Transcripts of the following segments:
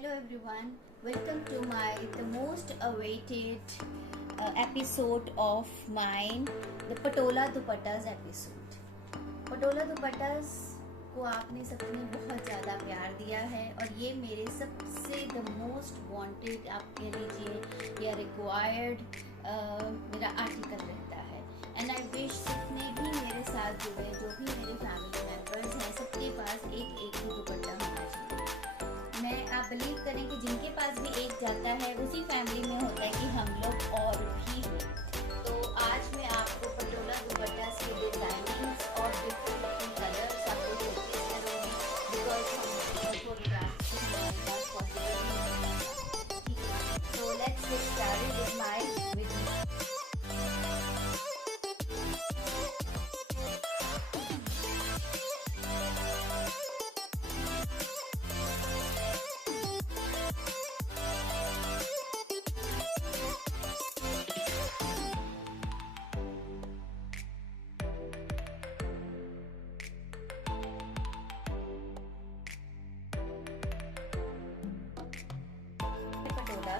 Hello everyone, welcome to the most awaited episode of mine, the Patola Dupattas episode. Patola Dupattas को आपने सबने बहुत ज़्यादा प्यार दिया है और ये मेरे सबसे द मोस्ट वांटेड आप कह लीजिए या रिक्वायर्ड मेरा आर्टिकल रहता है. एंड आई विश जितने भी मेरे साथ जुड़े जो भी मेरे फैमिली मेम्बर्स हैं सबके पास एक एक दुपट्टा होना चाहिए. मैं आप बिलीव करें कि जिनके पास भी एक जाता है उसी फैमिली में होता है कि हम लोग और भी हैं. तो आज मैं आपको पटोला दुपट्टा के डिजाइनिंग्स और डिफरेंट डिफरेंट कलर्स आपको शोकेस करूँगी बिकॉज हम फोटोग्राफ्स हमारे पास पॉसिबल नहीं है. ठीक है, तो let's get started with my video.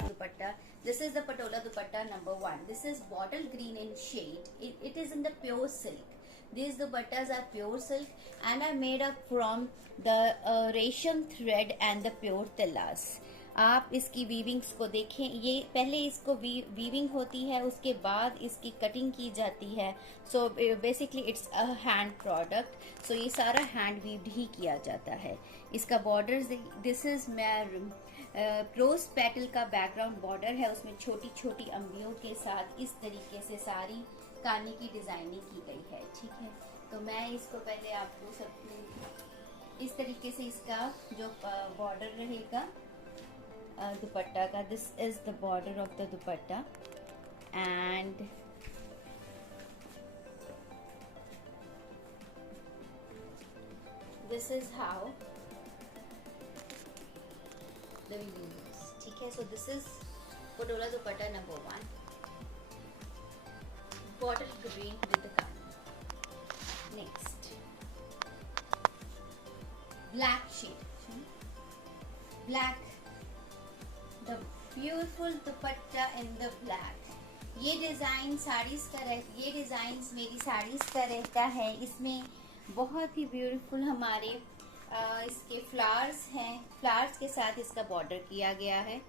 Dupatta. This is the Patola Dupatta number 1. This is bottle green in shade. It is in the pure silk. These dupattas are pure silk and are made up from the रेशम thread and the pure tillas. आप इसकी वीविंग्स को देखें. ये पहले इसको weaving होती है, उसके बाद इसकी कटिंग की जाती है. So basically it's a hand product. So ये सारा हैंड वीव्ड ही किया जाता है. इसका border this is rose petal का बैकग्राउंड बॉर्डर है. उसमें छोटी छोटी अंबियों के साथ इस तरीके से सारी कानी की डिजाइनिंग की गई है. ठीक है, तो मैं इसको पहले आपको सब इस तरीके से इसका जो बॉर्डर रहेगा दुपट्टा का, this is the border of the dupatta and this is how the weaving is. ठीक है, सो this is Patola dupatta number 1, bottle green with the color. Next, black shade. Black, the beautiful dupatta in the black. ये design saris का ये design मेरी साड़ीज का रहता है. इसमें बहुत ही ब्यूटीफुल हमारे इसके फ्लावर्स हैं. फ्लावर्स के साथ इसका बॉर्डर किया गया है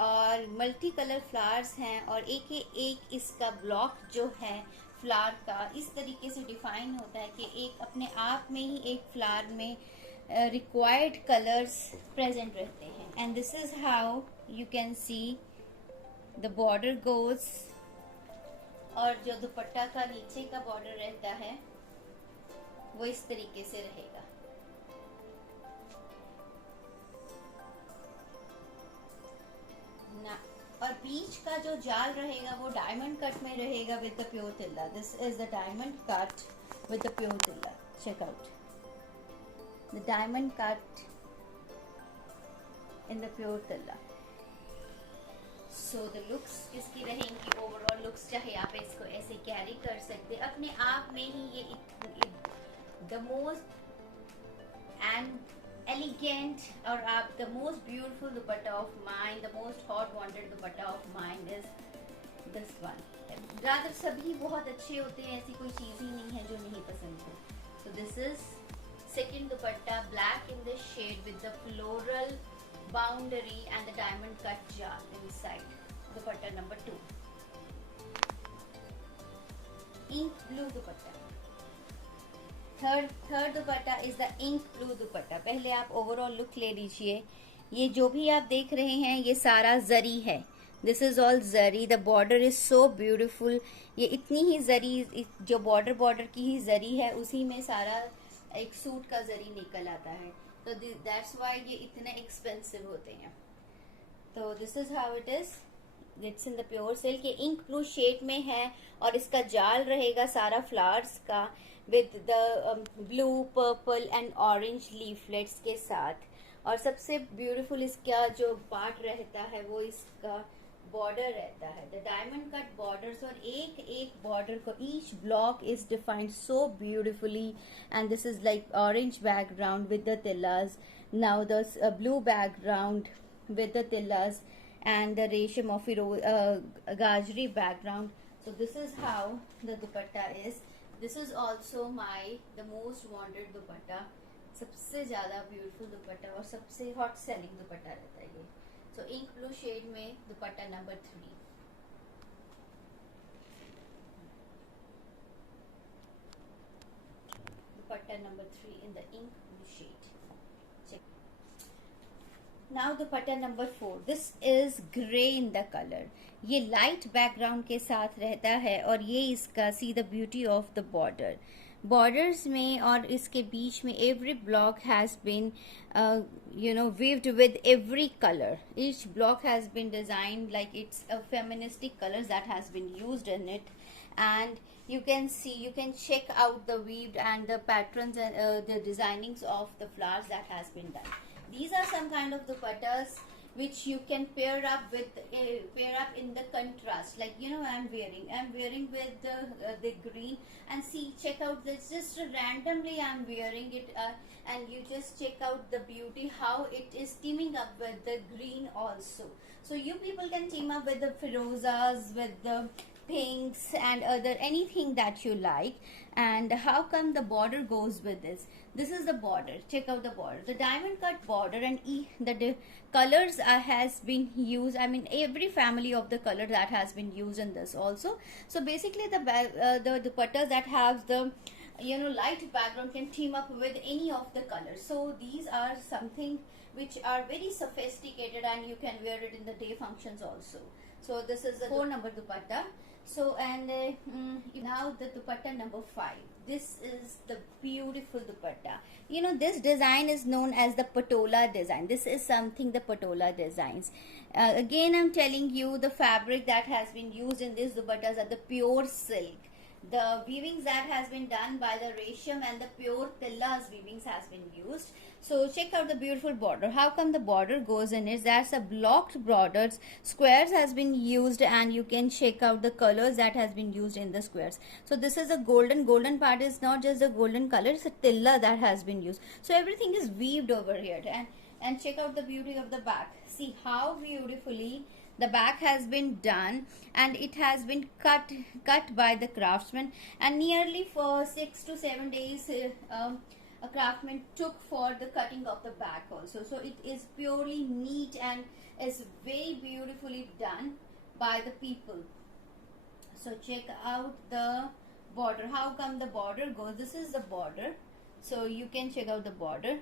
और मल्टी कलर फ्लावर्स हैं और एक इसका ब्लॉक जो है फ्लावर का इस तरीके से डिफाइन होता है कि एक अपने आप में ही एक फ्लावर में रिक्वायर्ड कलर्स प्रेजेंट रहते हैं. And this is how you can see the border goes. और जो दुपट्टा का नीचे का बॉर्डर रहता है वो इस तरीके से रहेगा. ना और बीच का जो जाल रहेगा वो डायमंड कट में रहेगा with the pure tilla. This is the diamond cut with the pure tilla. Check out the diamond cut in the pure tilla. So the looks इसकी रहेंगी ओवरऑल लुक्स. चाहे आप इसको ऐसे कैरी कर सकते अपने आप में ही. ये द मोस्ट एंड elegant और आप the most beautiful dupatta of mine, the most hot wanted dupatta of mine is this one. ज़्यादातर सभी बहुत अच्छे होते हैं, ऐसी कोई चीज़ ही नहीं है जो नहीं पसंद हो. So this is second dupatta, black in the shade with the floral boundary and the diamond cut jar inside. Dupatta number 2, ink blue dupatta. Third dupatta is the ink blue dupatta. पहले आप ओवरऑल लुक ले लीजिए. ये जो भी आप देख रहे हैं ये सारा जरी है. This is all zari. The border is so beautiful. ये इतनी ही जरी जो बॉर्डर की ही जरी है उसी में सारा एक सूट का जरी निकल आता है. तो दैट्स व्हाई ये इतने एक्सपेंसिव होते हैं. तो this is how it is. It's in the pure silk. ये इंक ब्लू शेड में है और इसका जाल रहेगा सारा फ्लावर्स का with the blue purple and orange leaflets के साथ. और सबसे ब्यूटीफुल इसका जो पार्ट रहता है वो इसका बॉर्डर रहता है, द डायमंड कट बॉर्डर्स, और एक एक बॉर्डर को, each block is defined so beautifully, and this is like orange background with the tillas, now the blue background with the tillas and the resham of gajri background. So this is how the dupatta is. This is also my the most wanted dupatta, सबसे ज्यादा beautiful दुपट्टा और सबसे hot selling दुपट्टा रहता है ये. सो ink blue shade में dupatta number 3. Dupatta number 3 in the ink blue shade. Check. Now dupatta number 4. This is grey in the color. ये light background के साथ रहता है और ये इसका see the beauty of the border. Borders में और इसके बीच में every block has been weaved with every color. Each block has been designed like it's a feministic colors that has been used in it, and you can see, you can check out the weaved and the patterns and the designings of the flowers that has been done. These are some kind of dupattas which you can pair up with pair up in the contrast, like I'm wearing with the green, and see, check out this, just randomly I'm wearing it, and you just check out the beauty how it is teaming up with the green also. So you people can team up with the firozas, with the pinks and other anything that you like. And how come the border goes with this? This is the border, check out the border, the diamond cut border, and the colors has been used, I mean every family of the color that has been used in this also. So basically the dupattas that have the light background can team up with any of the colors. So these are something which are very sophisticated, and you can wear it in the day functions also. So this is the 4 number dupatta. So, and now the dupatta number 5. This is the beautiful dupatta. This design is known as the patola design. This is something the patola designs. Again, I'm telling you, the fabric that has been used in these dupattas are the pure silk. The weavings that has been done by the resham and the pure tillas weavings has been used. So check out the beautiful border. How come the border goes in it? That's a blocked borders. Squares has been used, and you can check out the colors that has been used in the squares. So this is a golden part is not just the golden color, it's a tilla that has been used. So everything is weaved over here, and check out the beauty of the back. See how beautifully the back has been done, and it has been cut by the craftsman, and nearly for 6 to 7 days a craftsman took for the cutting of the back also. So it is purely neat and is very beautifully done by the people. So check out the border. How come the border goes? This is the border, so you can check out the border.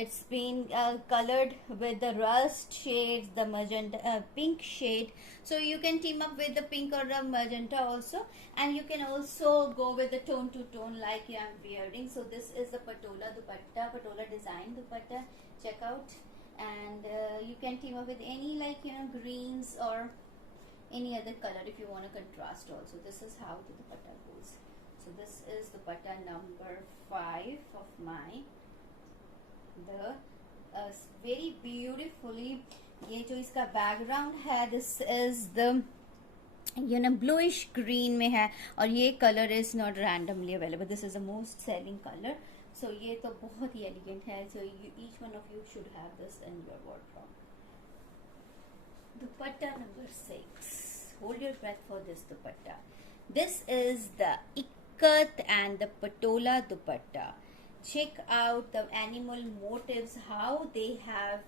It's been colored with the rust shades, the magenta, pink shade. So you can team up with the pink or the magenta also, and you can also go with the tone to tone like I'm wearing. So this is the patola dupatta, patola design dupatta. Check out, and you can team up with any greens or any other color if you want to contrast also. This is how the dupatta goes. So this is dupatta number 5 of mine. The very beautifully, ये जो इसका background है, this is the bluish green में है, और ये colour is not randomly available. This is the most selling colour. सो ये तो बहुत ही एलिगेंट है. So each one of you should have this in your wardrobe. Dupatta number 6. Hold your breath for this dupatta. This is the ikat and the patola dupatta. Check out the animal motifs, how they have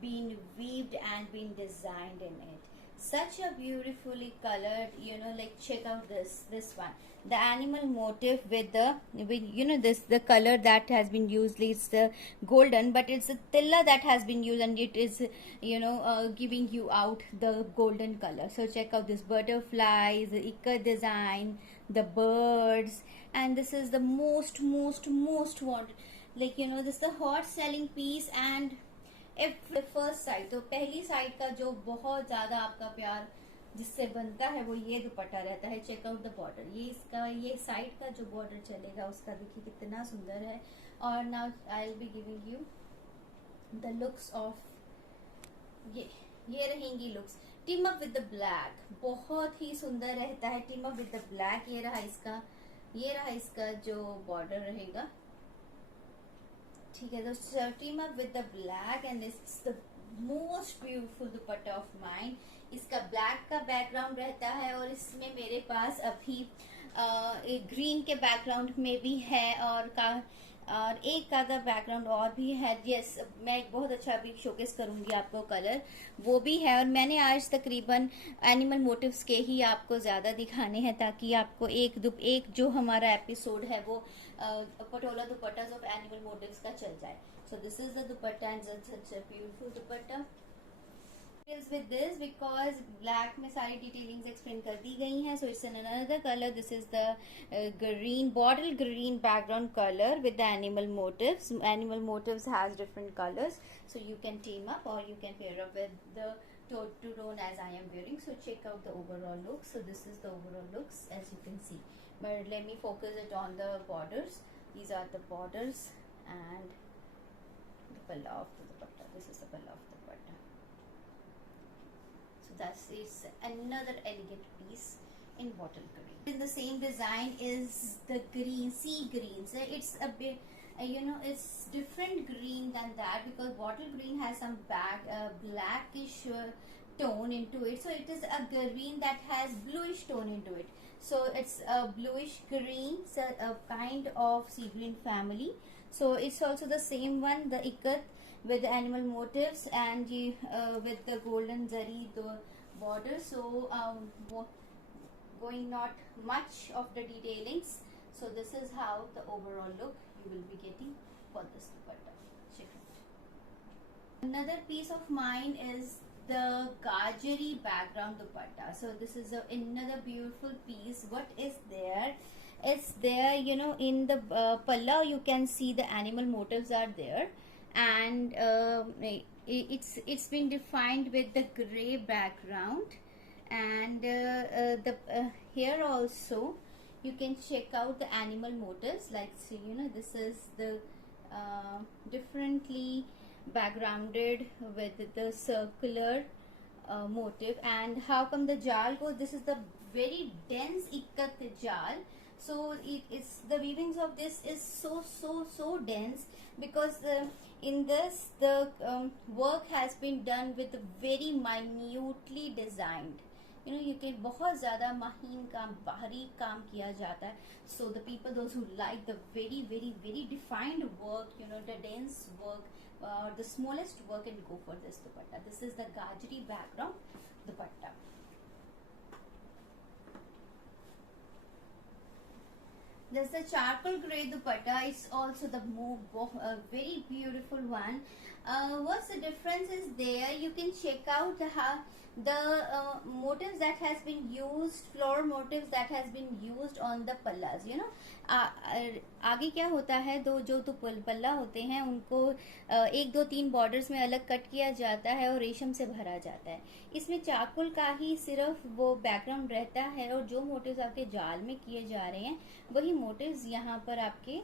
been weaved and been designed in it. Such a beautifully colored, like check out this one, the animal motif with the color that has been used is the golden, but it's a tilla that has been used, and it is giving you out the golden color. So check out this butterflies, the ikat design, the birds, and this is the most wanted, this is the hot selling piece. And if the first side, तो पहली side का जो बहुत ज्यादा आपका प्यार जिससे बनता है वो ये दुपट्टा रहता है. Check out the border. ये साइड का जो बॉर्डर चलेगा उसका देखिए कितना सुंदर है. और now I will be giving you the looks of ये रहेंगी looks. Team up with the black, बहुत ही सुंदर रहता है team up with the black. ये रहा इसका जो बॉर्डर रहेगा, ठीक है। तो team up with the black and it's the most beautiful dupatta of mine. इसका ब्लैक का बैकग्राउंड रहता है और इसमें मेरे पास अभी एक ग्रीन के बैकग्राउंड में भी है और एक आधा बैकग्राउंड और भी है। यस, मैं बहुत अच्छा अभी शोकेस करूंगी आपको कलर, वो भी है। और मैंने आज तकरीबन एनिमल मोटिव्स के ही आपको ज्यादा दिखाने हैं ताकि आपको एक जो हमारा एपिसोड है वो पटोला दुपट्टास ऑफ एनिमल मोटिव्स का चल जाए। सो this is the dupatta and such a beautiful dupatta with this because black में सारी डिटेलिंग्स एक्सप्लेन कर दी गई हैं। So it's another color. This is the green, bottle green background color with the animal motifs. Animal motifs has different colors, so you can team up or you can pair up with the two-tone as I am wearing. So check out the overall look. So this is the overall looks as you can see. But let me focus it on the borders. These are the borders and the palla of the dupatta. This is the palla of the dupatta. So that is another elegant piece in bottle green. In the same design is the green, sea green. So it's a bit, it's different green than that because bottle green has some blackish tone into it. So it is a green that has bluish tone into it. So it's a bluish green, so a kind of sea green family. So it's also the same one, the ikat with the animal motifs and with the golden zari the border. So going not much of the detailings. So this is how the overall look you will be getting for this dupatta. Check it. Another piece of mine is the gajari background dupatta. So this is another beautiful piece. What is there? It's there, in the palla you can see the animal motifs are there. And it's been defined with the gray background and here also you can check out the animal motifs like this is the differently backgrounded with the circular motif. And how come the jal goes, this is the very dense ikat jal. So it's the weavings of this is so dense because in this the work has been done with very minutely designed. You can बहुत ज़्यादा महीन काम, बारीक काम किया जाता है. So the people, those who like the very very very defined work, the dense work, the smallest work, can go for this dupatta. This is the gajri background dupatta. There's the charcoal grey dupatta. It's also the very beautiful one. What's the difference is there? You can check out the motifs that has been used, floral motifs that has been used on the pallas. आगे क्या होता है, जो पल्ला होते हैं उनको 1 2 3 borders में अलग कट किया जाता है और रेशम से भरा जाता है. इसमें चाकुल का ही सिर्फ वो बैकग्राउंड रहता है और जो मोटिव्स आपके जाल में किए जा रहे हैं वही मोटिव्स यहाँ पर आपके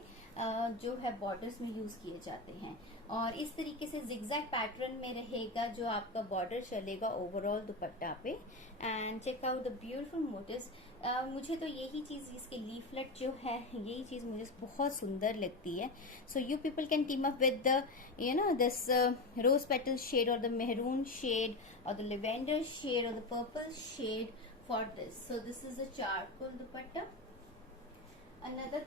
जो है बॉर्डर्स में यूज किए जाते हैं. और इस तरीके से जिगजैग पैटर्न में रहेगा जो आपका बॉर्डर चलेगा ओवरऑल दुपट्टा पे. And check out the beautiful motifs. मुझे तो यही चीज़, इसके लीफलेट जो है, यही चीज़ मुझे बहुत सुंदर लगती है. So you people can team up with the this rose petal shade और द मेहरून शेड और द लेवेंडर शेड और the purple shade for this. So this is the charcoal dupatta. Another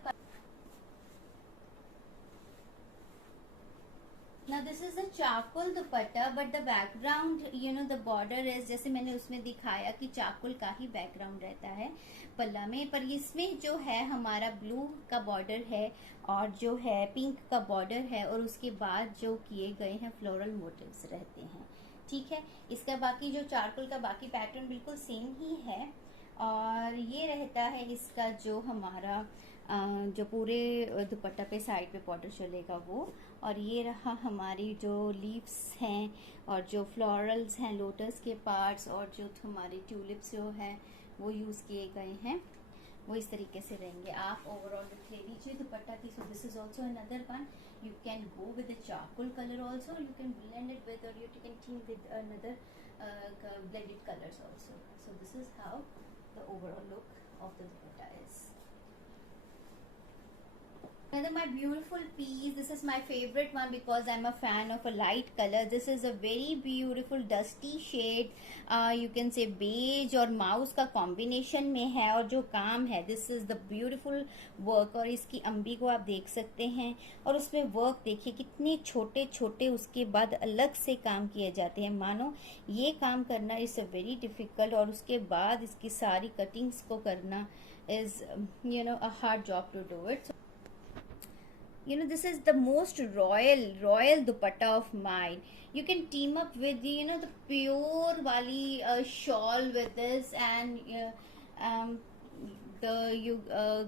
now this is the charcoal dupatta but the background, the border is, जैसे मैंने उसमें दिखाया कि charcoal का ही background रहता है पल्ला में, पर इसमें जो है हमारा ब्लू का बॉर्डर है और जो है पिंक का बॉर्डर है और उसके बाद जो किए गए हैं फ्लोरल मोटिव्स रहते हैं. ठीक है. इसका बाकी जो चारकोल का बाकी पैटर्न बिल्कुल सेम ही है. और ये रहता है इसका जो हमारा जो पूरे दुपट्टा पे साइड पे बॉर्डर चलेगा वो. और ये रहा हमारी जो लीव्स हैं और जो फ्लोरल्स हैं, लोटस के पार्ट्स और जो हमारी ट्यूलिप्स जो है वो यूज़ किए गए हैं. वो इस तरीके से रहेंगे. आप ओवरऑल लुक ले लीजिए दुपट्टा की. सो this is also another one. You can go with the charcoal color also, or you can blend it with, or you can team with another blended colors also. So this is how the overall look of the dupatta is. Another my beautiful piece. This is my favorite one because I'm a fan of a light color. This is a very beautiful dusty shade. You can say beige और mouse का combination में है. और जो काम है, this is the beautiful work. और इसकी अम्बी को आप देख सकते हैं. और उसमें वर्क देखिए कितने छोटे छोटे उसके बाद अलग से काम किए जाते हैं. मानो ये काम करना इज अ वेरी डिफिकल्ट, और उसके बाद इसकी सारी कटिंग्स को करना is a hard job to do it. So, this is the most royal dupatta of mine. You can team up with the pure wali shawl with this, and you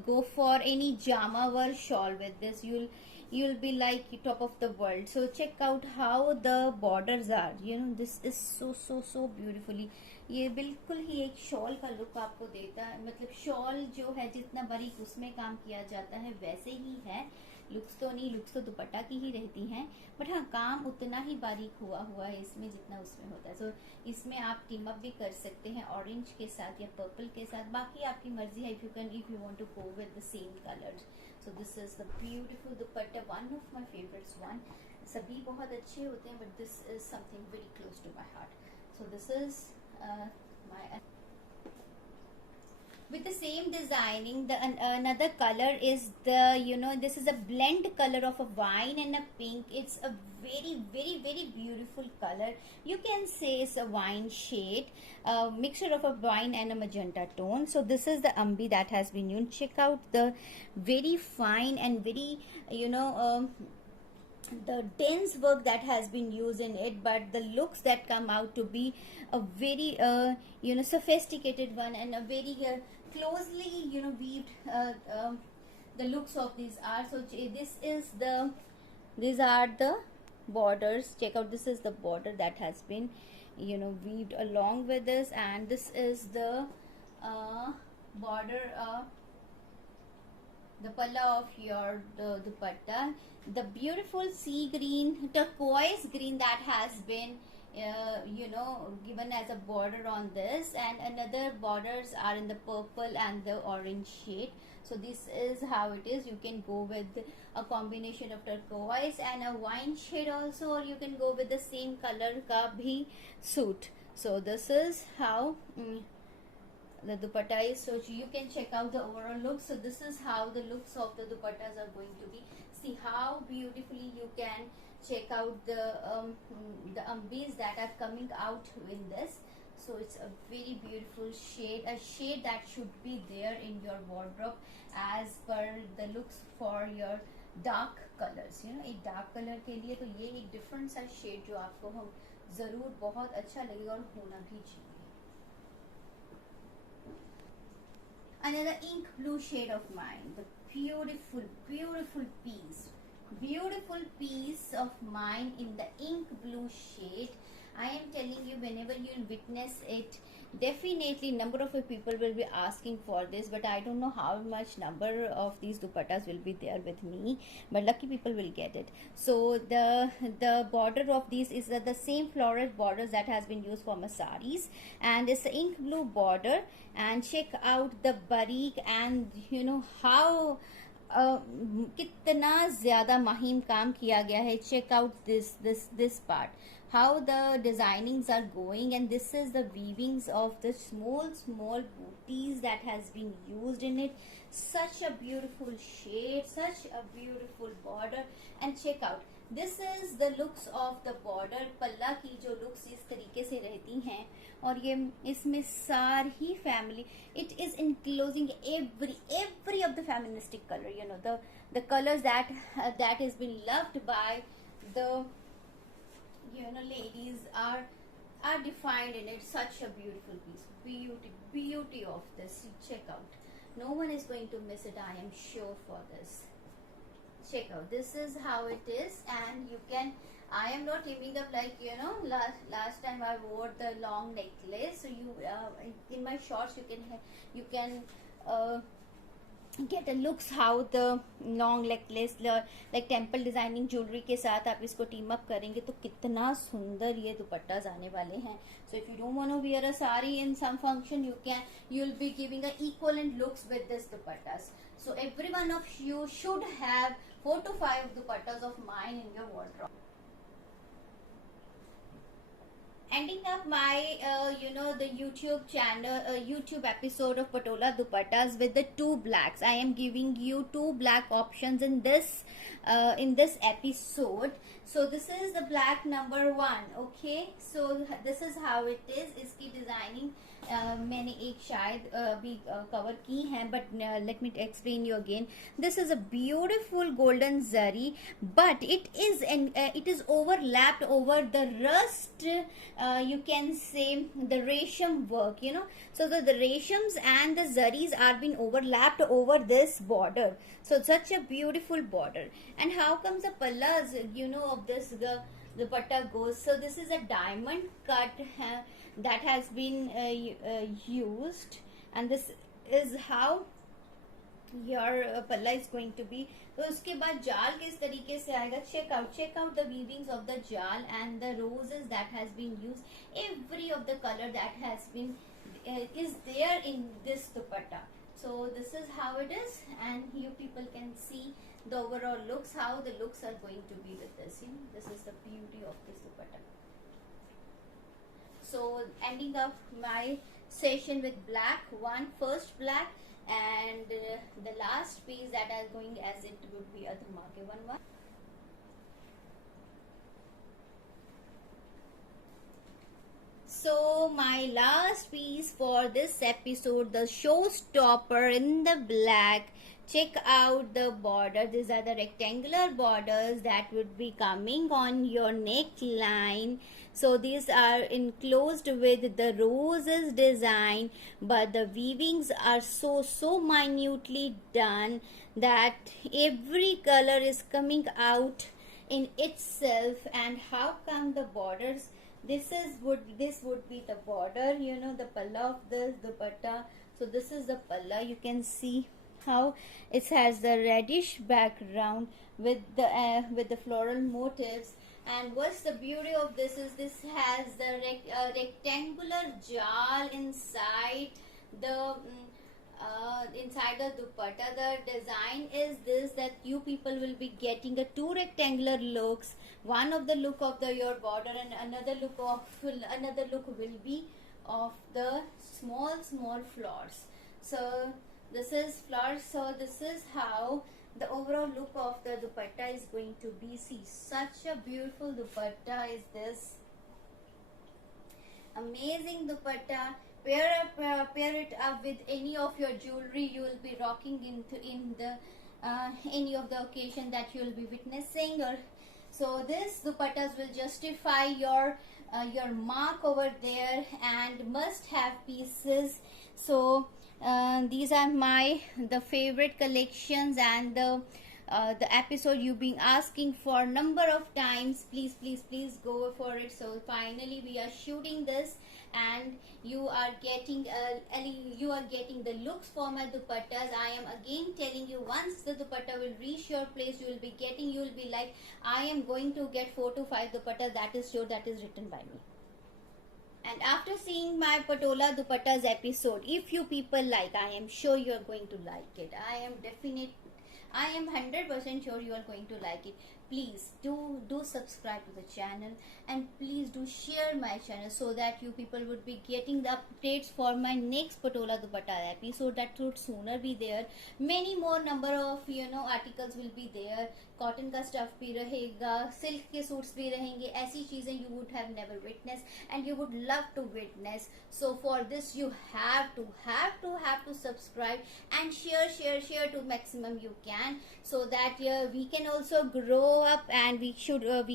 go for any jamawar shawl with this. You'll be like top of the world. So check out how the borders are. This is so beautifully. ये बिल्कुल ही एक shawl का look आपको देता है. मतलब shawl जो है जितना बारीक उसमें काम किया जाता है वैसे ही है. लुक्स तो नहीं, लुक्स तो दुपट्टा की ही रहती हैं, बट हाँ काम उतना ही बारीक हुआ है इसमें जितना उसमें होता है. सो इसमें आप टीम अप भी कर सकते हैं ऑरेंज के साथ या पर्पल के साथ. बाकी आपकी मर्जी है. If you want to go with the same colours. So this is the beautiful dupatta, one of my favourites one. सभी बहुत अच्छे होते हैं, but this is something very close to my heart. So this is my with the same designing. The another color is the this is a blend color of a wine and a pink. It's a very beautiful color. You can say it's a wine shade, mixture of a wine and a magenta tone. So this is the ambi that has been used. Check out the very fine and very the dense work that has been used in it, but the looks that come out to be a very sophisticated one, and a very closely weaved the looks of these are. So these are the borders. Check out, this is the border that has been weaved along with this, and this is the border the palla of your dupatta. The beautiful sea green, turquoise green that has been given as a border on this, and another borders are in the purple and the orange shade. So this is how it is. You can go with a combination of turquoise and a wine shade also, or you can go with the same color ka bhi suit. So this is how the dupatta is. So you can check out the overall look. So this is how the looks of the dupattas are going to be. See how beautifully you can check out the ambis that are coming out in this. So it's a very beautiful shade, a shade that should be there in your wardrobe as per the looks for your dark colors. एक dark color के लिए तो ये एक different सा shade जो आपको हम जरूर बहुत अच्छा लगेगा और होना भी चाहिए. Another ink blue shade of mine, the beautiful piece of mine in the ink blue shade. I am telling you, whenever you witness it, definitely number of people will be asking for this, but I don't know how much number of these dupattas will be there with me, but lucky people will get it. So the border of these is the same floral borders that has been used for my saris, and it's the ink blue border. And check out the bareek, and how कितना ज़्यादा माहिम काम किया गया है. Check out this part, how the designings are going, and this is the weavings of the small booties that has been used in it. Such a beautiful shade, such a beautiful border. And check out, this is the looks of the border. पल्ला की जो looks इस तरीके से रहती हैं, और ये इसमें सारी family, it is enclosing every of the feministic color, the colors that has been loved by the ladies are defined in it. Such a beautiful piece, beauty of this. Check out, no one is going to miss it, I am sure for this. Check out, this is how it is. And you can, I am not aiming up like last time I wore the long necklace. So you in my shorts you can get a looks how the long necklace like temple designing jewelry के साथ आप इसको team up करेंगे तो कितना सुंदर ये दुपट्टास आने वाले हैं. So if you don't want to wear a sari in some function, you'll be giving a equivalent looks with this dupattas. So every one of you should have 4 to 5 dupattas of mine in your wardrobe. Ending up my the YouTube channel, YouTube episode of Patola Dupattas with the 2 blacks. I am giving you 2 black options in this episode. So this is the black number 1. Okay, so this is how it is. इसकी designing मैंने एक शायद भी cover की है, but let me explain you again. This is a beautiful golden zari, but it is overlapped over the rust. You can say the resham work, so the reshams and the zaris are being overlapped over this border. So such a beautiful border. And how comes the pallas of this the dupatta goes? So this is a diamond cut that has been used, and this is how your palla is going to be. तो उसके बाद जाल किस तरीके से आएगा? check out the weavings of the jal and the roses that has been used. Every of the color that has been is there in this dupatta. So this is how it is, and you people can see the overall looks, how the looks are going to be with this. This is the beauty of this dupatta. So ending up my session with black, first black, and the last piece that is going as it would be other market one. So my last piece for this episode, the showstopper in the black. Check out the border. These are the rectangular borders that would be coming on your neckline. So these are enclosed with the roses design, but the weavings are so minutely done that every color is coming out in itself. And how come the borders? This would be the border, the palla of the dupatta. So this is the palla. You can see how it has the reddish background with the floral motifs. And what's the beauty of this is this has the rectangular jal inside the dupatta. The design is this, that you people will be getting a 2 rectangular looks. One of the look of your border, and another look will be of the small flowers. So this is flowers. So this is how the overall look of the dupatta is going to be. See, such a beautiful dupatta is this. Amazing dupatta. Pair it up with any of your jewelry you will be rocking in the any of the occasion that you will be witnessing. So this dupattas will justify your mark over there, and must have pieces. So these are the favorite collections, and the episode you've been asking for number of times. Please go for it. So finally we are shooting this, and you are getting the looks for my dupattas. I am again telling you, once the dupatta will reach your place, you will be like, I am going to get 4 to 5 dupattas. That is sure, that is written by me. And after seeing my Patola Dupattas episode, if you people like, I am sure you are going to like it. I am 100% sure you are going to like it. Please do subscribe to the channel, and please do share my channel, so that you people would be getting the updates for my next Patola Dupatta episode that would sooner be there. Many more number of articles will be there. Cotton का stuff भी रहेगा, silk के suits भी रहेंगे. ऐसी चीजें you would have never witnessed and you would love to witness. So for this you have to subscribe and share to maximum you can, so that we can also grow up, and we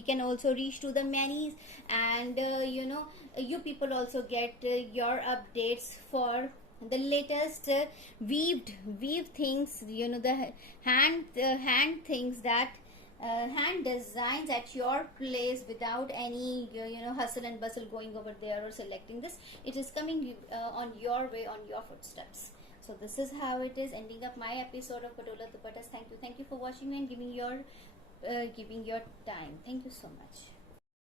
can also reach to the many, and you people also get your updates for the latest weave things, the hand things, that hand designs at your place without any hustle and bustle going over there or selecting this. It is coming on your way, on your footsteps. So this is how it is ending up my episode of Patola Dupattas. Thank you for watching me and giving your time. Thank you so much.